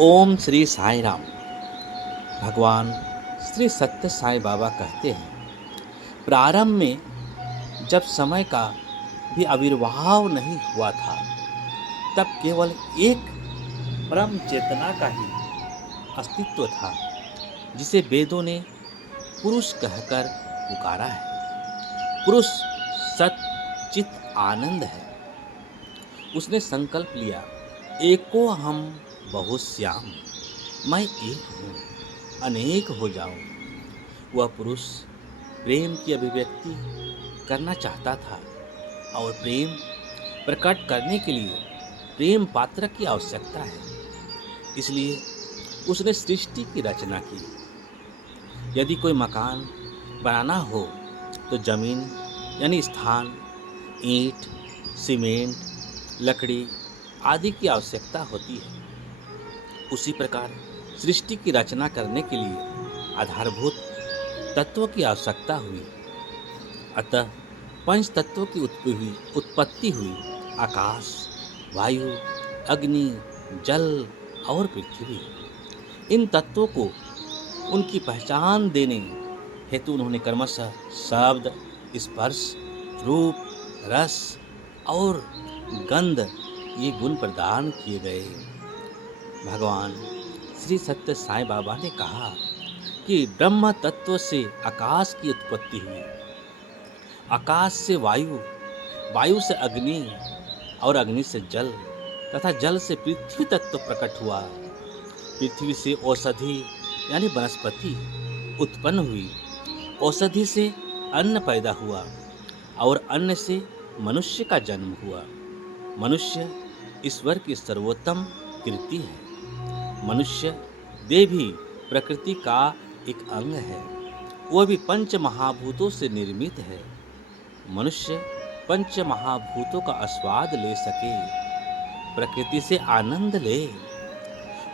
ओम श्री साईं राम। भगवान श्री सत्य साईं बाबा कहते हैं, प्रारंभ में जब समय का भी आविर्भाव नहीं हुआ था, तब केवल एक परम चेतना का ही अस्तित्व था, जिसे वेदों ने पुरुष कहकर पुकारा है। पुरुष सत चित आनंद है। उसने संकल्प लिया, एको हम बहुश्याम, मैं एक हूँ अनेक हो जाऊं। वह पुरुष प्रेम की अभिव्यक्ति करना चाहता था और प्रेम प्रकट करने के लिए प्रेम पात्र की आवश्यकता है। इसलिए उसने सृष्टि की रचना की। यदि कोई मकान बनाना हो तो जमीन यानी स्थान, ईंट, सीमेंट, लकड़ी आदि की आवश्यकता होती है। उसी प्रकार सृष्टि की रचना करने के लिए आधारभूत तत्वों की आवश्यकता हुई। अतः पंच तत्वों की उत्पत्ति हुई। आकाश, वायु, अग्नि, जल और पृथ्वी। इन तत्वों को उनकी पहचान देने हेतु उन्होंने क्रमशः शब्द, स्पर्श, रूप, रस और गंध ये गुण प्रदान किए गए। भगवान श्री सत्य साईं बाबा ने कहा कि ब्रह्म तत्व से आकाश की उत्पत्ति हुई, आकाश से वायु, वायु से अग्नि और अग्नि से जल तथा जल से पृथ्वी तत्व प्रकट हुआ। पृथ्वी से औषधि यानी वनस्पति उत्पन्न हुई। औषधि से अन्न पैदा हुआ और अन्न से मनुष्य का जन्म हुआ। मनुष्य ईश्वर की सर्वोत्तम कृति है। मनुष्य देवी प्रकृति का एक अंग है। वह भी पंच महाभूतों से निर्मित है। मनुष्य पंच महाभूतों का आस्वाद ले सके, प्रकृति से आनंद ले,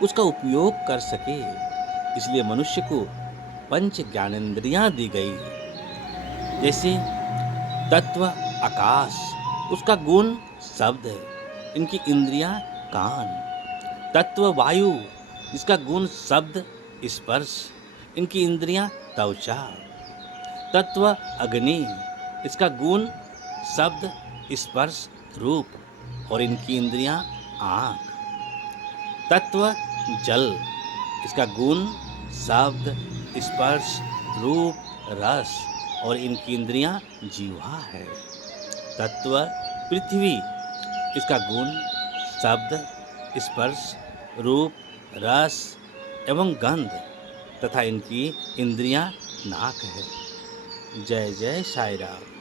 उसका उपयोग कर सके, इसलिए मनुष्य को पंच ज्ञानेंद्रियां दी गई। जैसे तत्व आकाश, उसका गुण शब्द है, इनकी इंद्रियां कान। तत्व वायु, इसका गुण शब्द स्पर्श, इनकी इंद्रियां त्वचा। तत्व अग्नि, इसका गुण शब्द स्पर्श रूप और इनकी इंद्रियां आँख। तत्व जल, इसका गुण शब्द स्पर्श रूप रस और इनकी इंद्रियां जीवा है। तत्व पृथ्वी, इसका गुण शब्द स्पर्श रूप रस एवं गंध तथा इनकी इंद्रियां नाक है। जय जय साईं राम।